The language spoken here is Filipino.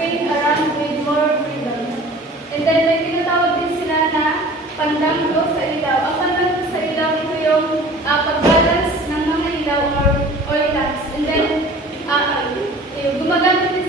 swing around with more freedom. And then may tinatawag din sila na pandango sa ilaw. Ang pandango sa ilaw, ito yung pag-balance ng mga ilaw or lamps. And then, gumagamit